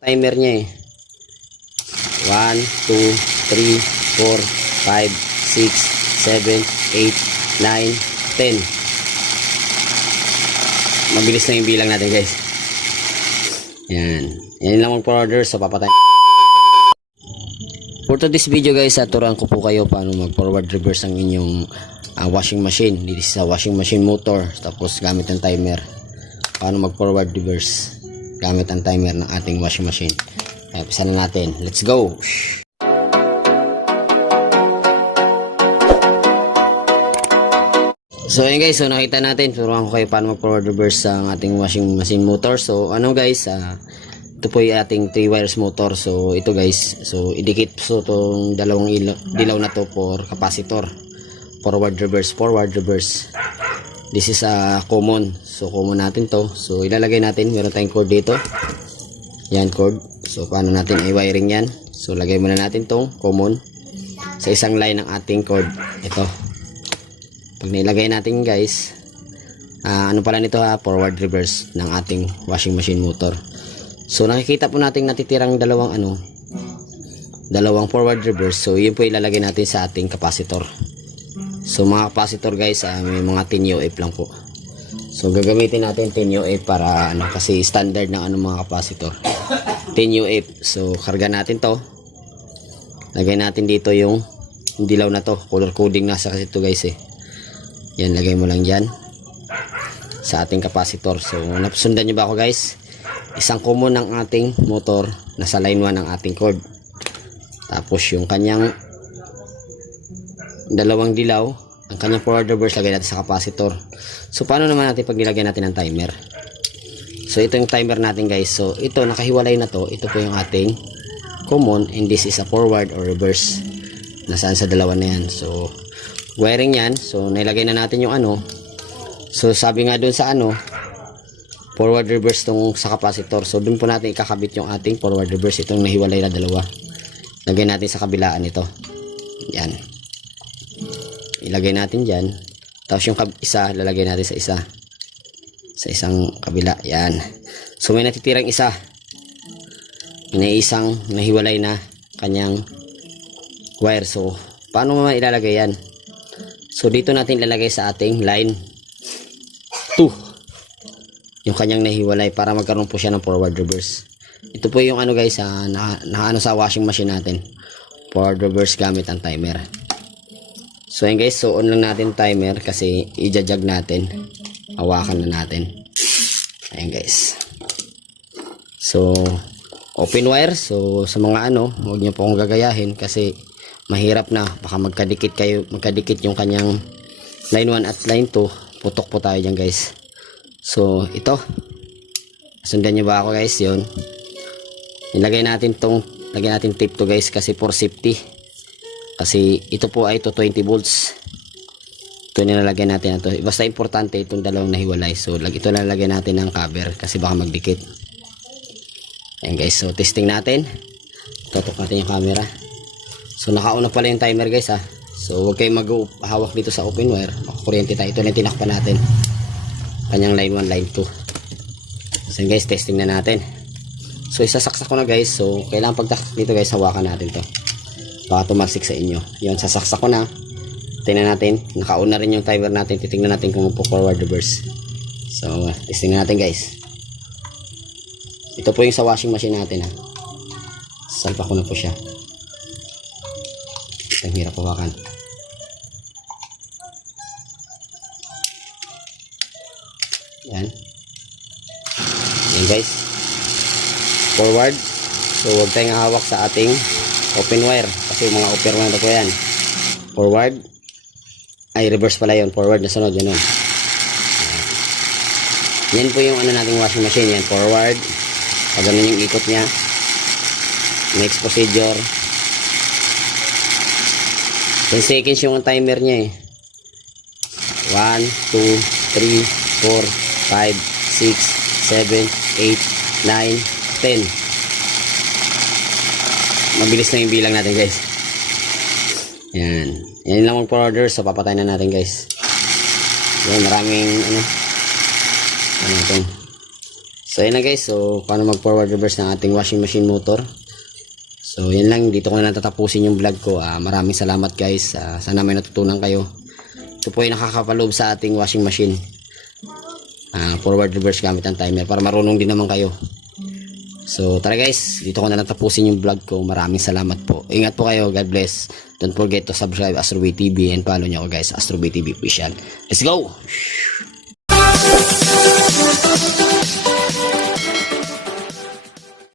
timer niya eh. 1, 2, 3, 4, 5, 6, 7, 8, 9, 10. Mabilis na yung bilang natin guys. Yan. Yan lang mag-order so papatay. For today's video guys, uh, turuan ko po kayo paano mag-forward reverse ang inyong ah, washing machine. This is a washing machine motor. Tapos gamit ng timer. Paano mag-forward reverse gamit ang timer ng ating washing machine. Kaya pisa na natin. Let's go! So ayun guys, so nakita natin, turuan ko kayo paano mag-forward reverse ang ating washing machine motor. So ano guys, ah, ito po yung ating 3 wires motor. So ito guys, so idikit so itong dalawang ilaw, dilaw na to for capacitor. Forward reverse, forward reverse. This is a common. So common natin to. So ilalagay natin, meron tayong cord dito. Yan cord. So paano natin i-wiring yan? So lagay muna natin tong common sa isang line ng ating cord. Ito. Pag nilagay natin guys, ah, ano pala nito ha, forward reverse ng ating washing machine motor. So nakikita po natin natitirang dalawang ano, dalawang forward reverse. So yun po ilalagay natin sa ating capacitor. So mga capacitor guys, ah, may mga 10 UF lang po. So gagamitin natin 10 UF para ano kasi standard ng ano mga capacitor. 10 UF. So karga natin to. Lagay natin dito yung dilaw na to. Color coding nasa kasi to guys eh. Yan, lagay mo lang dyan. Sa ating capacitor. So, nasundan nyo ba ako guys? Isang common ng ating motor. Nasa line 1 ng ating cord. Tapos yung kanyang dalawang dilaw. Ang kanyang forward reverse lagay natin sa capacitor. So, paano naman natin pag nilagay natin ng timer? So, ito yung timer natin guys. So, ito, nakahiwalay na to. Ito po yung ating common. And this is a forward or reverse. Nasaan sa dalawa na yan. So, wiring yan. So, nilagay na natin yung ano. So, sabi nga dun sa ano, forward reverse tong sa capacitor. So, dun po natin ikakabit yung ating forward reverse. Itong nahiwalay na dalawa. Lagay natin sa kabilaan ito. Yan. Ilagay natin dyan. Tapos yung isa, lalagay natin sa isa. Sa isang kabila. Yan. So, may natitirang isa. May isang nahiwalay na kanyang wire. So, paano mo ilalagay yan? So, dito natin ilalagay sa ating line 2. Yung kanyang nahiwalay para magkaroon po siya ng forward reverse. Ito po yung ano guys, ah, na, na ano sa washing machine natin. Forward reverse gamit ang timer. So, yan guys, so on lang natin timer kasi ijajag natin. Hawakan na natin. Ayan guys. So, open wire. So, sa mga ano, huwag niyo po akong gagayahin kasi mahirap na. Baka magkadikit kayo, magkadikit yung kanyang line 1 at line 2. Putok po tayo dyan guys. So, ito. Sundan niyo ba ako guys? Yun. Nilagay natin tong, lagyan natin tape to guys kasi for safety. Kasi ito po ay to 20 volts. Ito nilalagay natin ito. Basta importante itong dalawang nahiwalay. So, ito lalagay natin ng cover kasi baka magdikit. Ayan guys, so testing natin. Tutok natin yung camera. So nakauna pala yung timer guys ha. So huwag kayong maghawak dito sa open wire. Makakuryente tayo. Ito na tinakpan natin. Kanyang line 1, line 2. So guys, testing na natin. So isasaksak ko na guys. So kailangan pagtaksak dito guys, hawakan natin to. Baka tumaksik sa inyo. Yun, sasaksak ko na. Tingnan natin. Nakauna rin yung timer natin. Titingnan natin kung upo forward reverse. So na natin guys. Ito po yung sa washing machine natin ha. Salpa ko na po siya. Ang hirap hawakan. Yan. Yan guys. Forward. So huwag tayong hawak sa ating open wire. Kasi mga open wire na po yan. Forward. Ay reverse pala yun. Forward na sunod. Ganun. Yan po yung ano nating washing machine. Yan. Forward. Pag ganun yung ikot niya. Next procedure. 10 seconds yung timer niya eh. 1, 2, 3, 4, 5, 6, 7, 8, 9, 10. Mabilis na yung bilang natin guys. Yan. Yan lang mag-order. So papatay na natin guys. Yan maraming ano. Ano itong So yun na guys, so paano mag forward reverse ng ating washing machine motor. So yan lang, dito ko na natatapusin yung vlog ko. Ah, maraming salamat guys. Ah, sana may natutunan kayo. Ito po yung nakakapaloob sa ating washing machine. Ah, forward reverse gamit ang timer para marunong din naman kayo. So tara guys, dito ko na natapusin yung vlog ko. Maraming salamat po. Ingat po kayo. God bless. Don't forget to subscribe Astrobe TV and follow nyo ako guys, Astrobe TV official. Let's go!